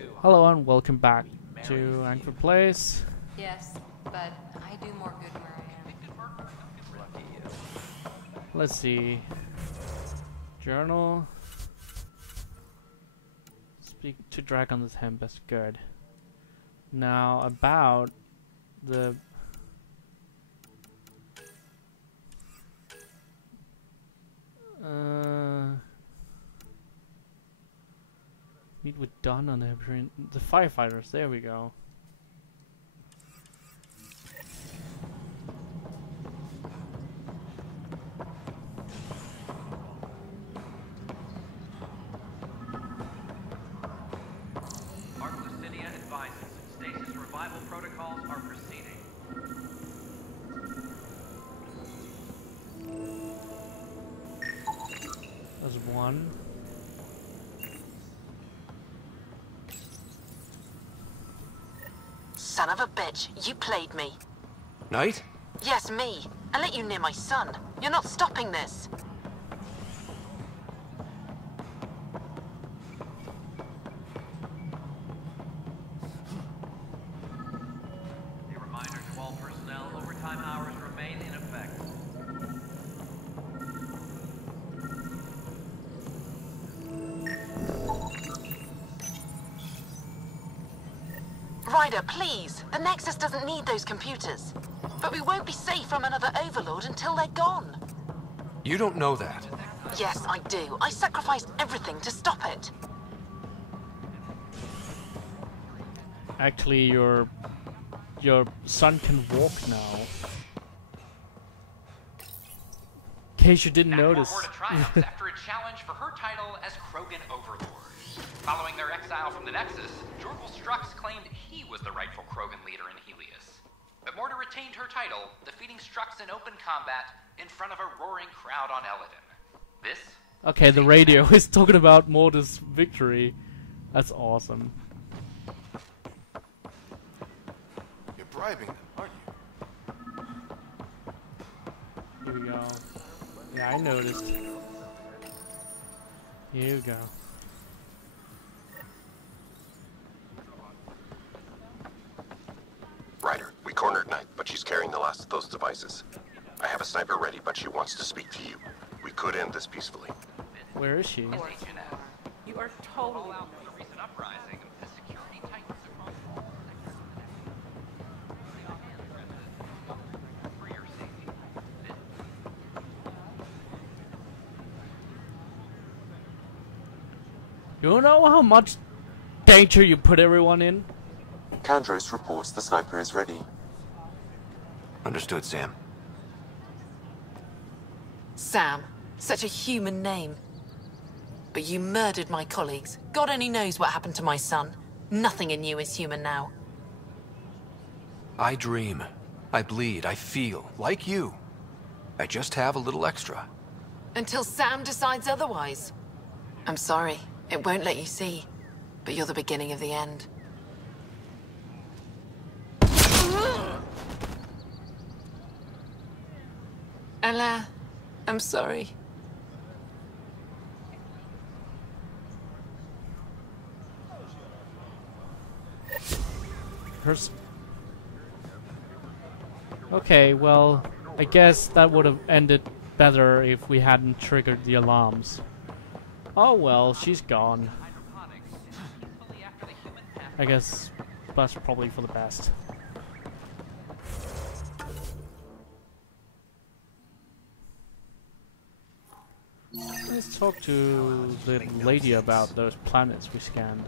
Hello and welcome back to Ankford Place. Yes, but I do more good where I am. Let's see. Journal. Speak to Dragon the Tempest. Good. Now about the meet with Don on the firefighters. There we go. Advises stasis revival protocols are proceeding. There's one. Son of a bitch, you played me. Knight? Yes, me. I let you near my son. You're not stopping this. A reminder to all personnel, overtime hours remain in effect. Ryder, please. The Nexus doesn't need those computers. But we won't be safe from another Overlord until they're gone. You don't know that. Yes, I do. I sacrificed everything to stop it. Actually, your son can walk now. In case you didn't notice. Were to triumph after a challenge for her title as Krogan Overlord. Following their exile from the Nexus, Jorgul Strux claimed he was the rightful Krogan leader in Helios. But Morta retained her title, defeating Strux in open combat in front of a roaring crowd on Eladin. This? Okay, the radio is talking about Morta's victory. That's awesome. You're bribing them, aren't you? Here we go. Yeah, I noticed. Here we go. Ryder, we cornered Knight, but she's carrying the last of those devices. I have a sniper ready, but she wants to speak to you. We could end this peacefully. Where is she? You are totally... Out for the recent uprising, the security tightens across for your safety. You know how much danger you put everyone in? Kandros reports the sniper is ready. Understood, Sam. Sam. Such a human name. But you murdered my colleagues. God only knows what happened to my son. Nothing in you is human now. I dream. I bleed. I feel. Like you. I just have a little extra. Until Sam decides otherwise. I'm sorry. It won't let you see. But you're the beginning of the end. Ella, I'm sorry. Okay, well, I guess that would have ended better if we hadn't triggered the alarms. Oh well, she's gone. I guess that's probably for the best. Let's talk to the lady about those planets we scanned.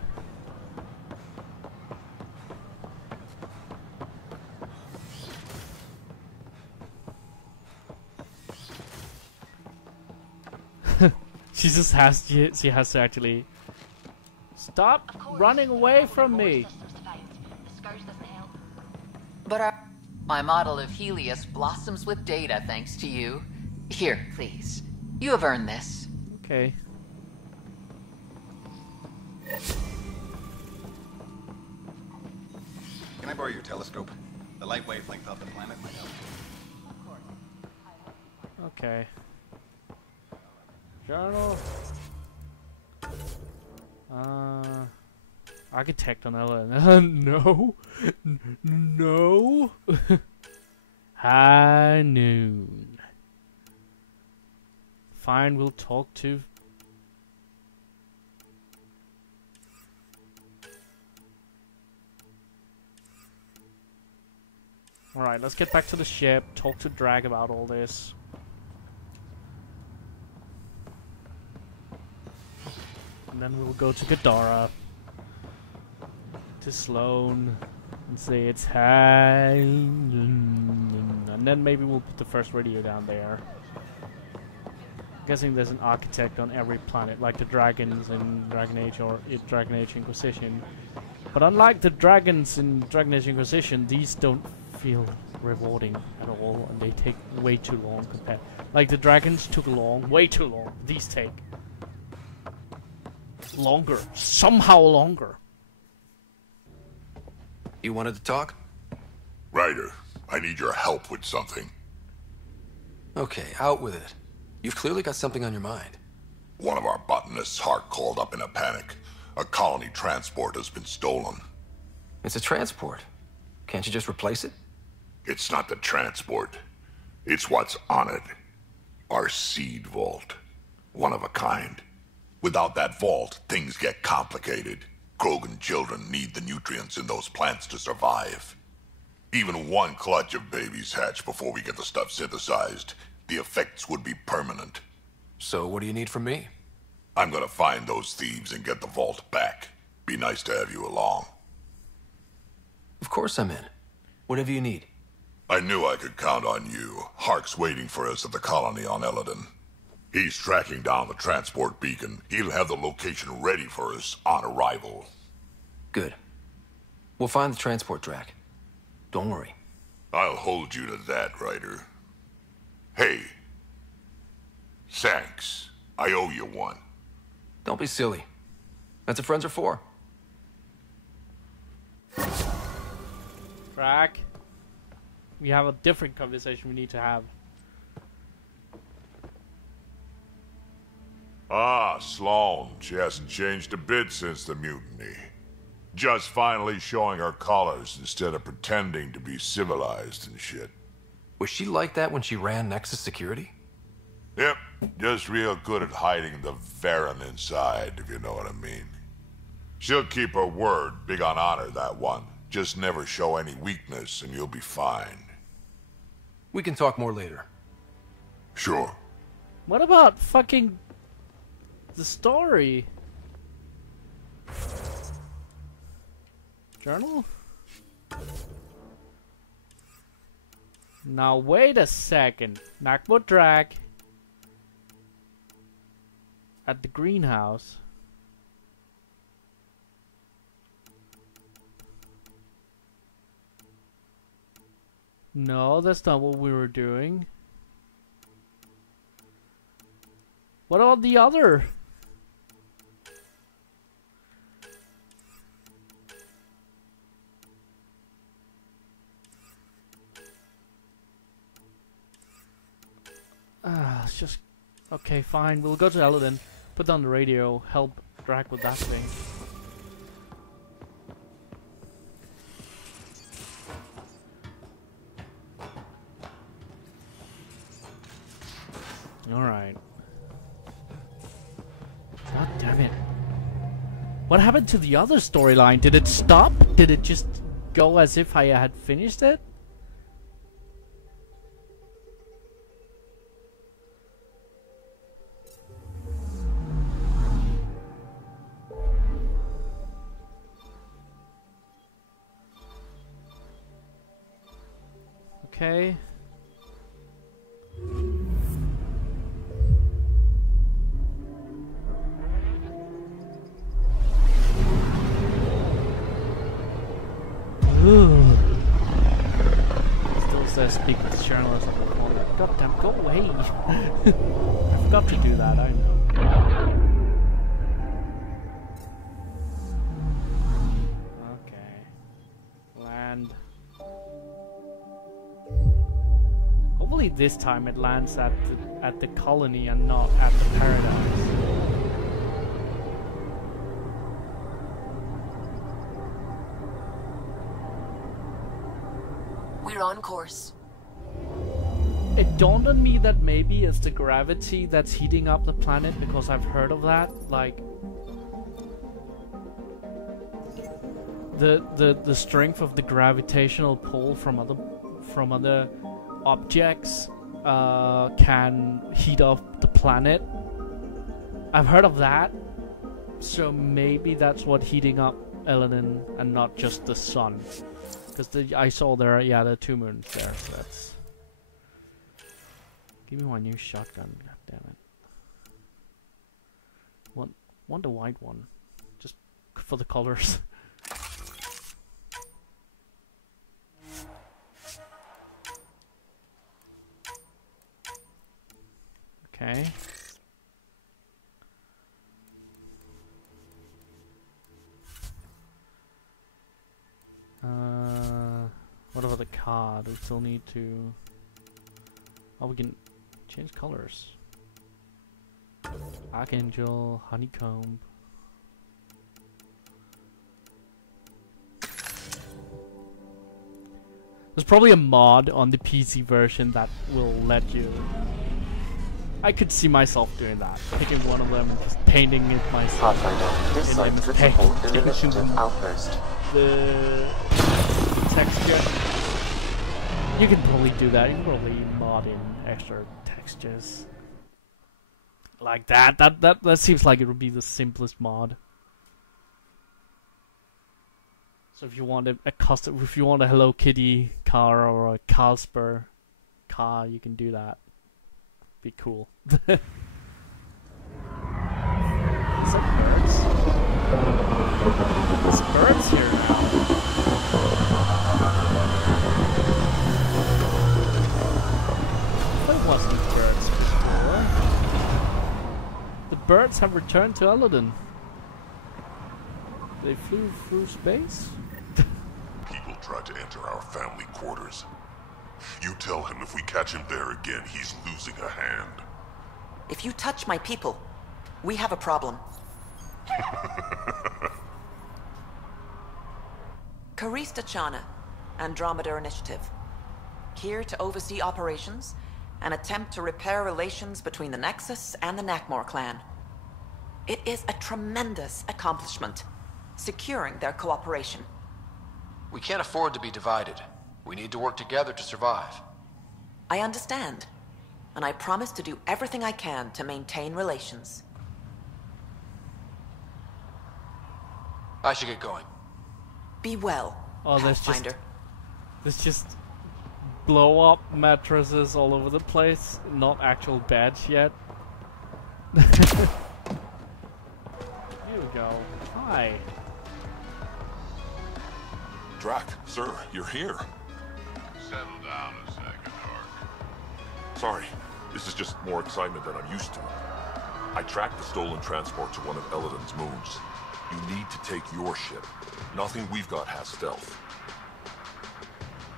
She has to actually stop running away from me. But my model of Helios blossoms with data thanks to you. Here, please. You have earned this. Okay. Can I borrow your telescope? The light wavelength of the planet might help. Okay. Journal. Architect on Ellen. No. No. High noon. Fine, we'll talk to... Alright, let's get back to the ship, talk to Drag about all this. And then we'll go to Ghidorah. To Sloan. And say it's high. And then maybe we'll put the first radio down there. I'm guessing there's an architect on every planet, like the dragons in Dragon Age or Dragon Age Inquisition. But unlike the dragons in Dragon Age Inquisition, these don't feel rewarding at all, and they take way too long compared. Like the dragons took long, way too long. These take longer, somehow longer. You wanted to talk? Ryder, I need your help with something. Okay, out with it. You've clearly got something on your mind. One of our botanists' heart called up in a panic. A colony transport has been stolen. It's a transport. Can't you just replace it? It's not the transport. It's what's on it. Our seed vault. One of a kind. Without that vault, things get complicated. Krogan children need the nutrients in those plants to survive. Even one clutch of babies hatch before we get the stuff synthesized. The effects would be permanent. So what do you need from me? I'm gonna find those thieves and get the vault back. Be nice to have you along. Of course I'm in. Whatever you need. I knew I could count on you. Hark's waiting for us at the colony on Eladon. He's tracking down the transport beacon. He'll have the location ready for us on arrival. Good. We'll find the transport track. Don't worry. I'll hold you to that, Ryder. Hey. Thanks. I owe you one. Don't be silly. That's what friends are for. Drag. We have a different conversation we need to have. Ah, Sloan. She hasn't changed a bit since the mutiny. Just finally showing her colors instead of pretending to be civilized and shit. Was she like that when she ran Nexus Security? Yep, just real good at hiding the Varen inside, if you know what I mean. She'll keep her word, big on honor, that one. Just never show any weakness and you'll be fine. We can talk more later. Sure. What about fucking the story? Journal? Now wait a second. Nakbo Drag at the greenhouse. No, that's not what we were doing. What about the other? It's just... Okay, fine. We'll go to Eladon, put down the radio, help Drag with that thing. Alright. God damn it. What happened to the other storyline? Did it stop? Did it just go as if I had finished it? Okay. Still says speak with the journalist on the corner. God damn, go away! I forgot to do that, I know. Okay. Land. Hopefully this time it lands at the colony and not at the paradise. We're on course. It dawned on me that maybe it's the gravity that's heating up the planet, because I've heard of that. Like the strength of the gravitational pull from other objects can heat up the planet. I've heard of that, so maybe that's what heating up Elenin and not just the sun. Because I saw there, yeah, there are 2 moons there. So that's. Give me my new shotgun. God damn it. Want the white one, just for the colors. Okay. What about the card? We still need to. Oh, we can change colors. Archangel, honeycomb. There's probably a mod on the PC version that will let you. I could see myself doing that, picking one of them and just painting it myself. Pathfinder, this site could support an initiative outpost. The texture. You can probably do that. You can probably mod in extra textures like that. That seems like it would be the simplest mod. So if you want a custom, if you want a Hello Kitty car or a Carlsberg car, you can do that. Be cool. Some birds. There's birds here now. There wasn't birds before. The birds have returned to Eladon. They flew through space. People tried to enter our family quarters. You tell him if we catch him there again, he's losing a hand. If you touch my people, we have a problem. Karista Chana, Andromeda Initiative. Here to oversee operations and attempt to repair relations between the Nexus and the Nakmor clan. It is a tremendous accomplishment, securing their cooperation. We can't afford to be divided. We need to work together to survive. I understand, and I promise to do everything I can to maintain relations. I should get going. Be well, oh, Pathfinder. There's just blow up mattresses all over the place, not actual beds yet. Here we go. Hi. Drac, sir, you're here. Settle down a second, Ark. Sorry, this is just more excitement than I'm used to. I tracked the stolen transport to one of Eladon's moons. You need to take your ship. Nothing we've got has stealth.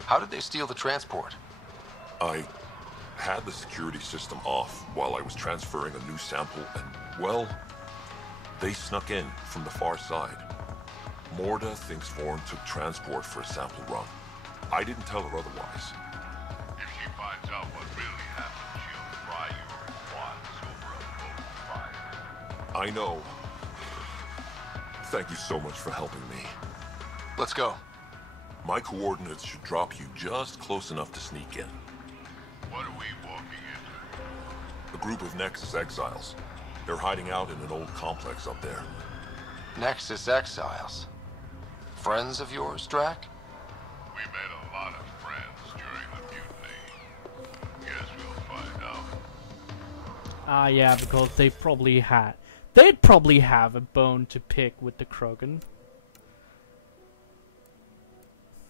How did they steal the transport? I had the security system off while I was transferring a new sample and, well, they snuck in from the far side. Morda thinks Vorn took transport for a sample run. I didn't tell her otherwise. If she finds out what really happened, she'll fry your quads over a boat fire. I know. Thank you so much for helping me. Let's go. My coordinates should drop you just close enough to sneak in. What are we walking into? A group of Nexus exiles. They're hiding out in an old complex up there. Nexus exiles. Friends of yours, Drac? We made a lot of friends during the mutiny. Guess we'll find out. Ah, yeah, because they'd probably have a bone to pick with the Krogan.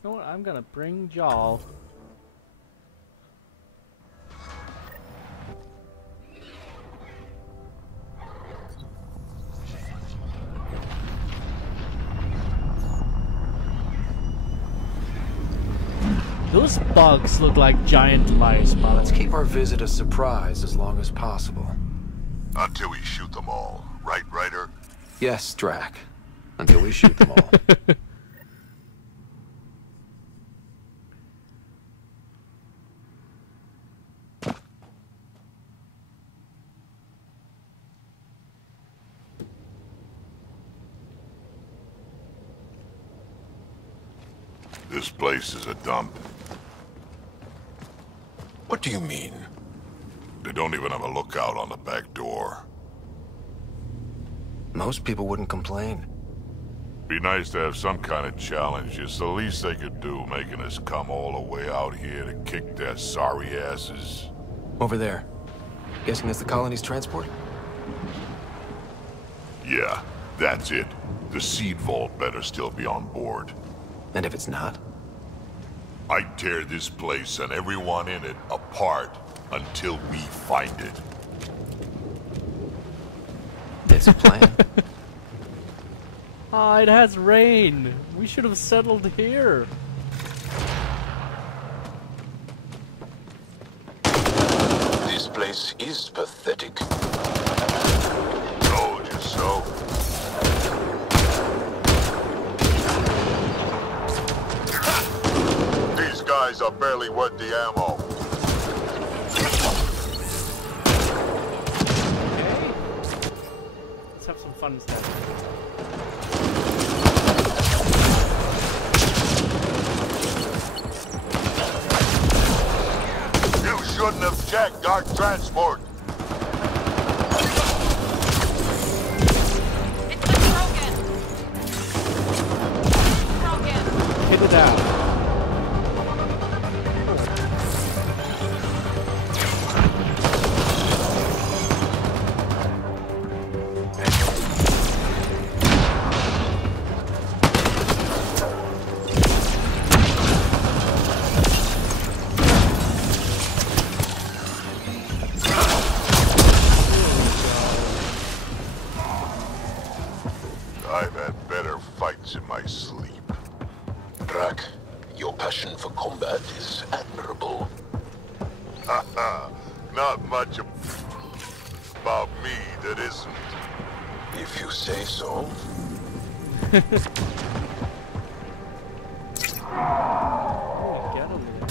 You know what? I'm gonna bring Jarl. Those bugs look like giant lice, but let's keep our visit a surprise as long as possible. Until we shoot them all, right, Ryder? Yes, Drac. Until we shoot them all. This place is a dump. What do you mean? They don't even have a lookout on the back door. Most people wouldn't complain. Be nice to have some kind of challenge. It's the least they could do, making us come all the way out here to kick their sorry asses. Over there. Guessing that's the colony's transport? Yeah, that's it. The seed vault better still be on board. And if it's not? I'd tear this place and everyone in it apart until we find it. It's a plan. Ah, it has rain. We should have settled here. This place is pathetic. Told you so. These guys are barely worth the ammo. Okay. Let's have some fun instead. You shouldn't have jacked our transport. It's the Krogan! Krogan! Hit it out. I've had better fights in my sleep. Drac, your passion for combat is admirable. Haha, not much about me that isn't. If you say so. Oh, get him there.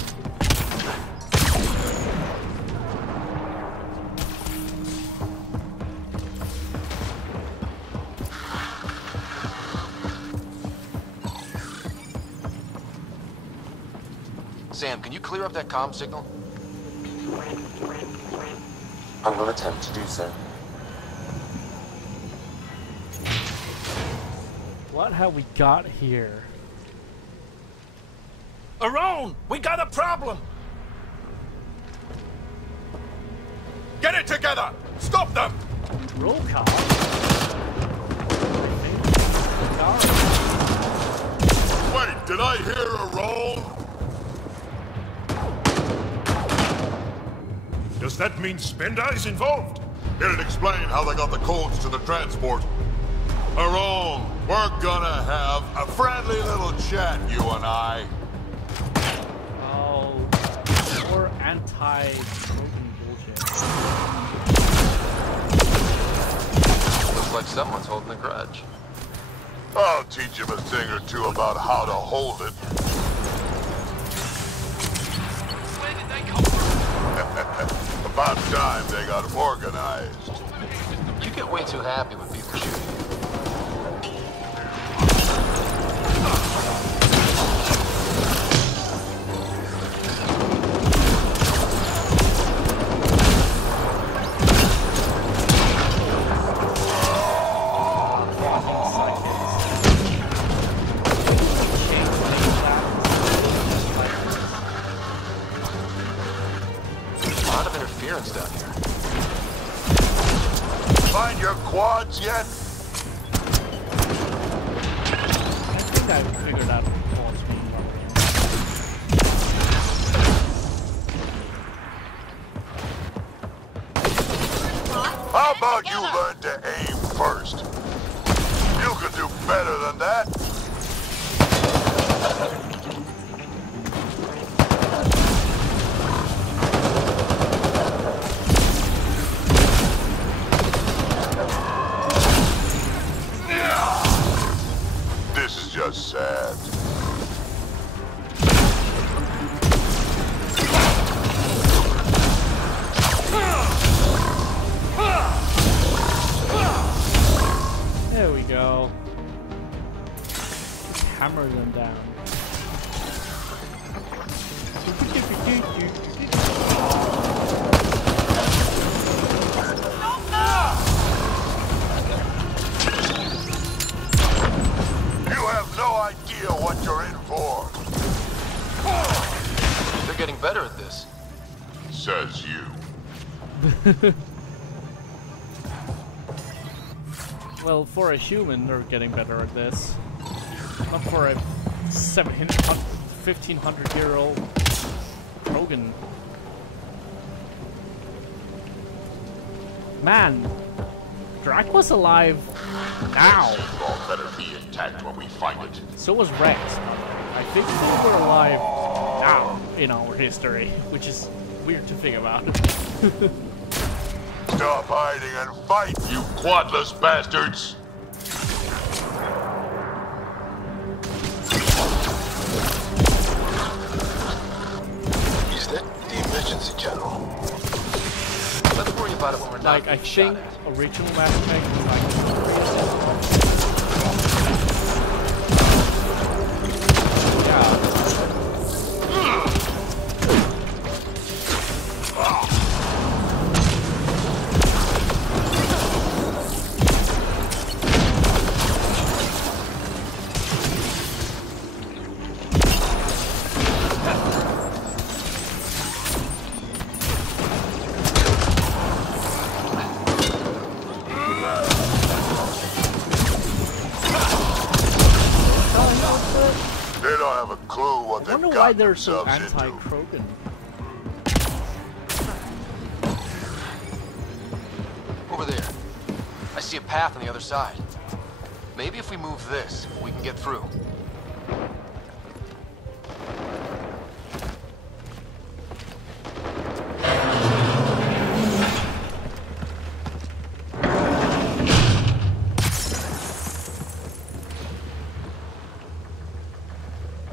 Sam, can you clear up that comm signal? I will attempt to do so. What have we got here? Around! We got a problem! Get it together! Stop them! Roll call. Wait, did I hear a roll? Does that mean Spender is involved? It'd explain how they got the codes to the transport. Aron, we're gonna have a friendly little chat, you and I. Oh, more anti-Krogan bullshit. Looks like someone's holding a grudge. I'll teach him a thing or two about how to hold it. Where did they come from? About time they got organized. You get way too happy when people shoot you. Down here. Find your quads yet? I think I figured out what calls me. How about you learn to aim first? You can do better than that. This is just sad. There we go. Hammer them down. You have no idea what you're in for. They're getting better at this. Says you. Well, for a human, they're getting better at this. Not for a 1500-year-old Krogan. Man, Drac was alive now. All better be intact when we find it. So was Rex. I think they were alive now in our history, which is weird to think about. Stop hiding and fight, you quadless bastards! Is that the emergency channel? Let's worry about it when we're not Like, I think original Mass Effect was like They don't have a clue what they've I wonder got why they're so themselves into. anti-Krogan. Over there. I see a path on the other side. Maybe if we move this, we can get through.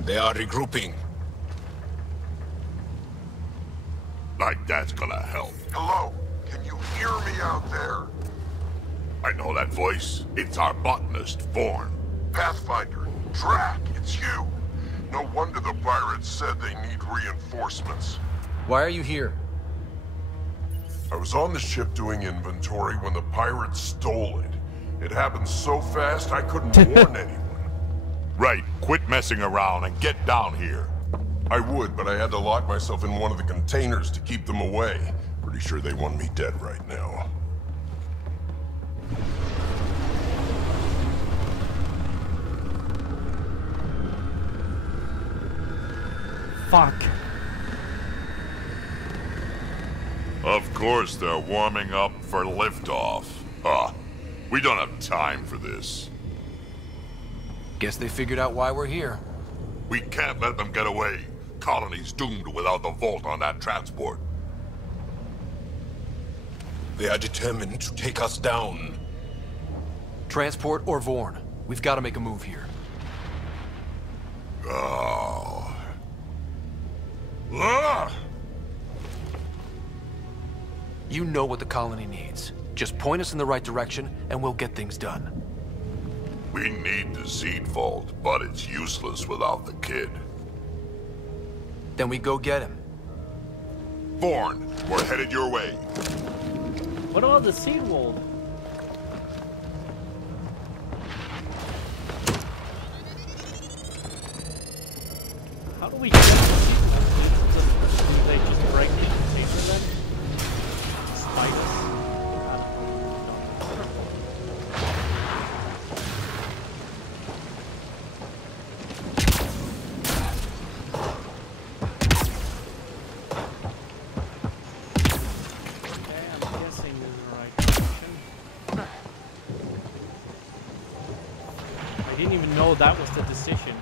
They are regrouping. Like that's gonna help. Hello? Can you hear me out there? I know that voice. It's our botanist, Vorn. Pathfinder, Drac, it's you. No wonder the pirates said they need reinforcements. Why are you here? I was on the ship doing inventory when the pirates stole it. It happened so fast I couldn't warn anyone. Right, quit messing around and get down here. I would, but I had to lock myself in one of the containers to keep them away. Pretty sure they want me dead right now. Fuck. Of course they're warming up for liftoff. Huh. We don't have time for this. Guess they figured out why we're here. We can't let them get away. Colony's doomed without the vault on that transport. They are determined to take us down. Transport or Vorn. We've got to make a move here. Oh. Ah! You know what the colony needs. Just point us in the right direction, and we'll get things done. We need the seed vault, but it's useless without the kid. Then we go get him. Vorn, we're headed your way. What about the seed wall? How do we get the seed wall? Do they just break the container then? Spikes. I didn't even know that was the decision.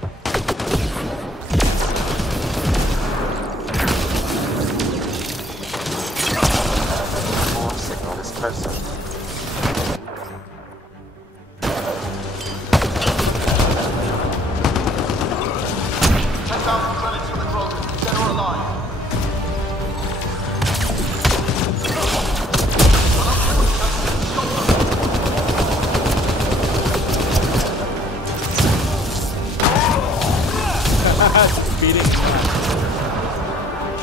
More signal is closer. 10,000 credits for the Krogans, dead or alive. Beating.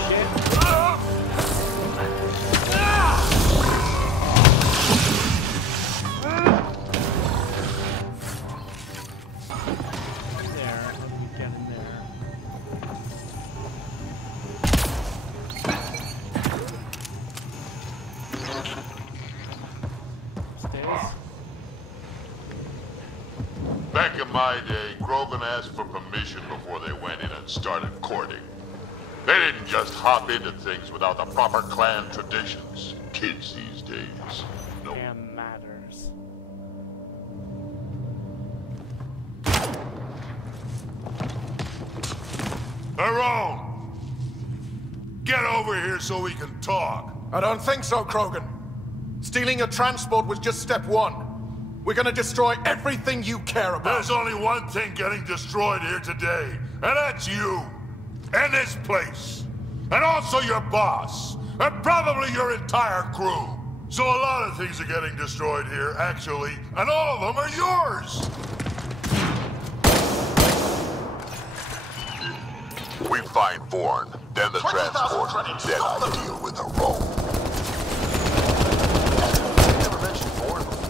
Shit. my day, Krogan asked for permission before they went in and started courting. They didn't just hop into things without the proper clan traditions. Kids these days. No. Damn matters. Tyrone! Get over here so we can talk. I don't think so, Krogan. Stealing a transport was just step one. We're gonna destroy everything you care about. There's only one thing getting destroyed here today, and that's you. And this place. And also your boss. And probably your entire crew. So a lot of things are getting destroyed here, actually, and all of them are yours! We find Bourne, then the transport, then I deal with the roll. Never mentioned Bourne before.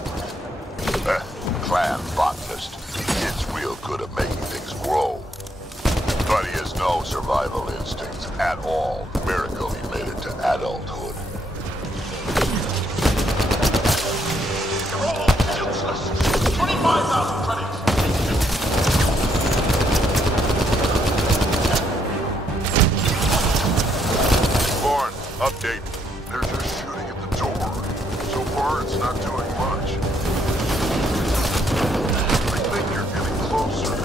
Clan botanist. It's real good at making things grow. But he has no survival instincts at all. Miracle he made it to adulthood. You're all useless. 25,000 credits. Bourne, update. They're just shooting at the door. So far, it's not doing much. I think you're getting closer.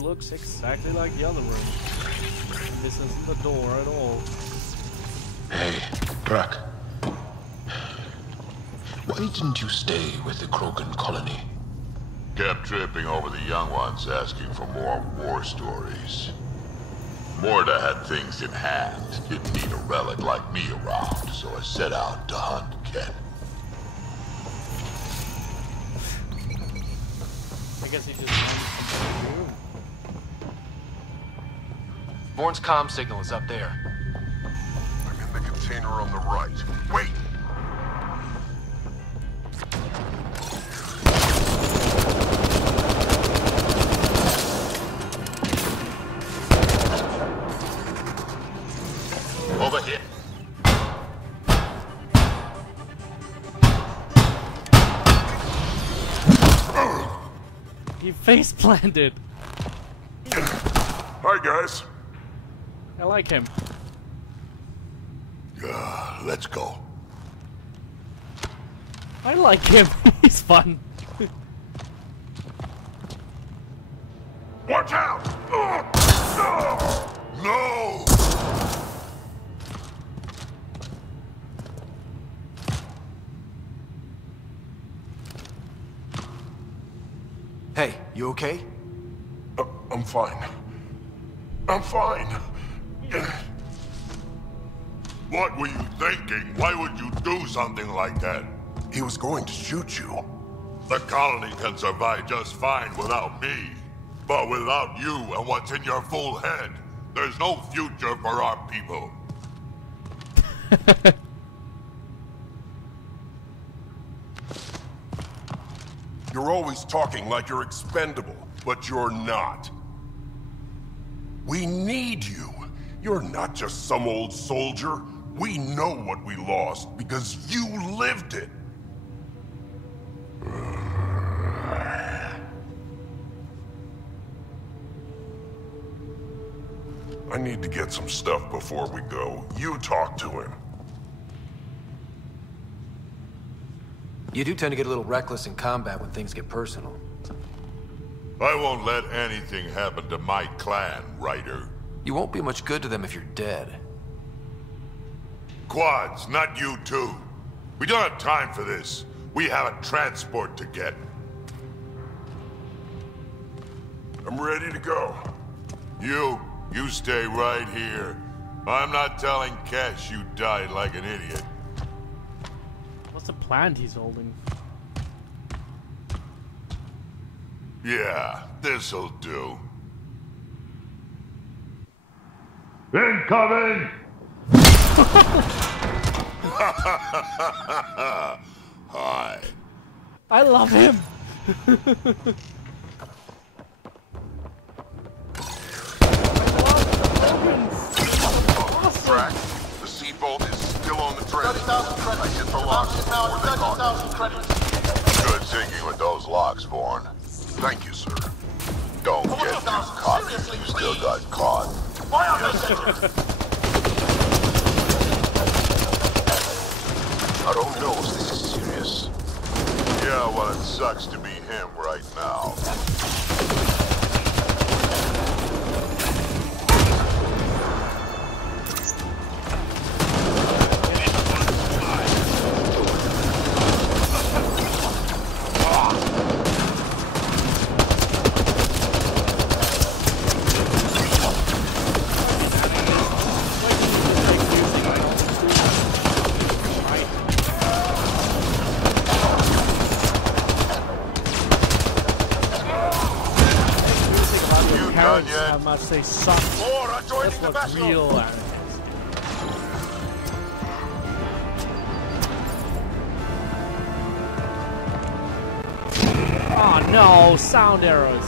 Looks exactly like the other room. And this isn't the door at all. Hey, Brack. Why didn't you stay with the Krogan colony? Kept tripping over the young ones asking for more war stories. Morda had things in hand. Didn't need a relic like me around, so I set out to hunt Ken. I guess he just went from the room. Bourne's comm signal is up there. I'm in the container on the right. Wait! Over here. He face planted. Hi, guys. I like him. Let's go. I like him. He's fun. Watch out! No! Hey, you okay? I'm fine. I'm fine. What were you thinking? Why would you do something like that? He was going to shoot you. The colony can survive just fine without me. But without you and what's in your full head, there's no future for our people. You're always talking like you're expendable, but you're not. We need you. You're not just some old soldier. We know what we lost because you lived it. I need to get some stuff before we go. You talk to him. You do tend to get a little reckless in combat when things get personal. I won't let anything happen to my clan, Ryder. You won't be much good to them if you're dead. Quads, not you too. We don't have time for this. We have a transport to get. I'm ready to go. You stay right here. I'm not telling Kesh you died like an idiot. Was What's the plant he's holding? Yeah, this'll do. Incoming! Hi. I love him! Track. The seed vault is still on the trail. 30,000 credits. I hit the locks before they caught 30,000 credits. Good thinking with those locks, Vaughn. Thank you, sir. Don't get too cocky. You still got caught. Why are they I don't know if this is serious. Yeah, well, it sucks to be him right now. How much they suck. This looks real and oh no, sound errors.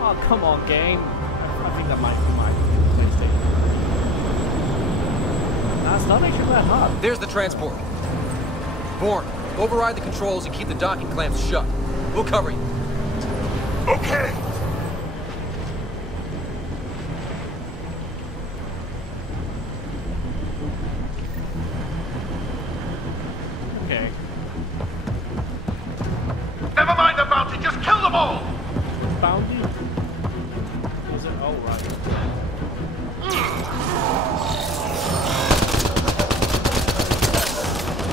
Oh come on, game. I think that might be my PlayStation. That's not actually that hard. There's the transport. Bourne, override the controls and keep the docking clamps shut. We'll cover you. Okay. Okay. Never mind the bounty, just kill them all! Bounty? Is it? Oh, right.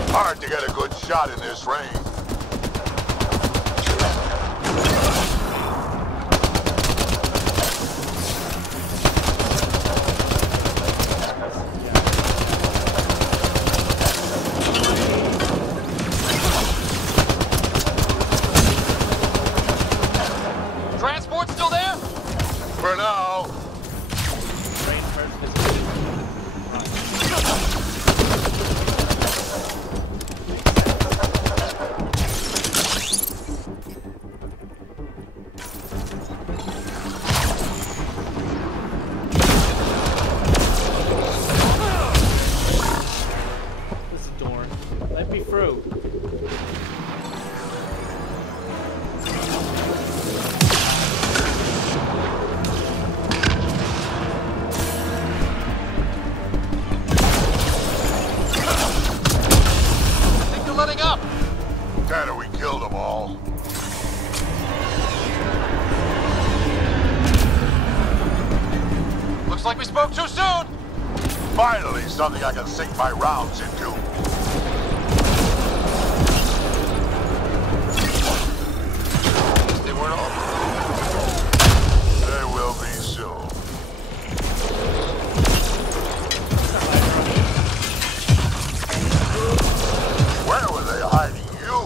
Hard to get a good shot in this rain. Transport still there? For now. This is a door. Let me through. Letting up! Tanner, we killed them all. Looks like we spoke too soon! Finally, something I can sink my rounds into. They weren't all. They will be soon. Where were they hiding you?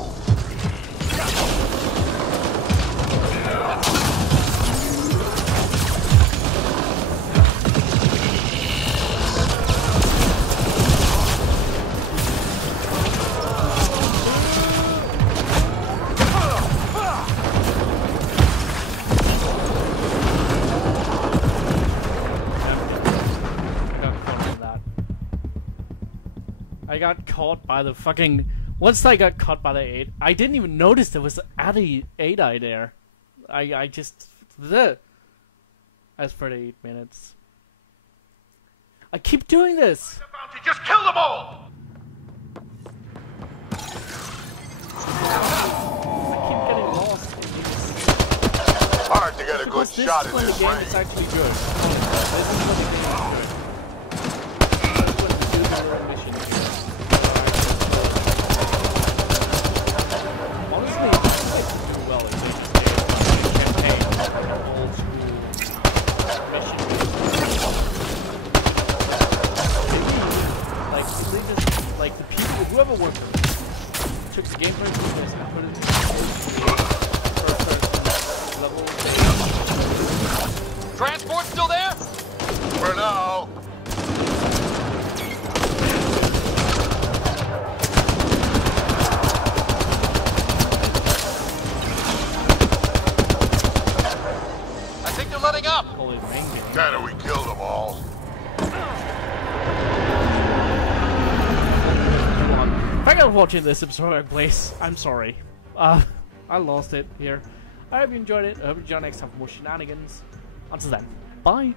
I got caught by the fucking... Once I got caught by the 8, I didn't even notice there was an 8-eye there. I just... Bleh. As for the 8 minutes. I keep doing this! Just kill them all! I keep getting lost in these... Hard to get a good shot in this game rain. is actually good. This is when the game is good. This is when you do your mission. Honestly, I think it's do well in this game. Campaign, old school mission. Maybe, like, if they just, like, the people, whoever works Can't we killed them all? Thank you for watching this episode of Place. I'm sorry. I lost it here. I hope you enjoyed it. I hope you join next time for more shenanigans. Until then, bye.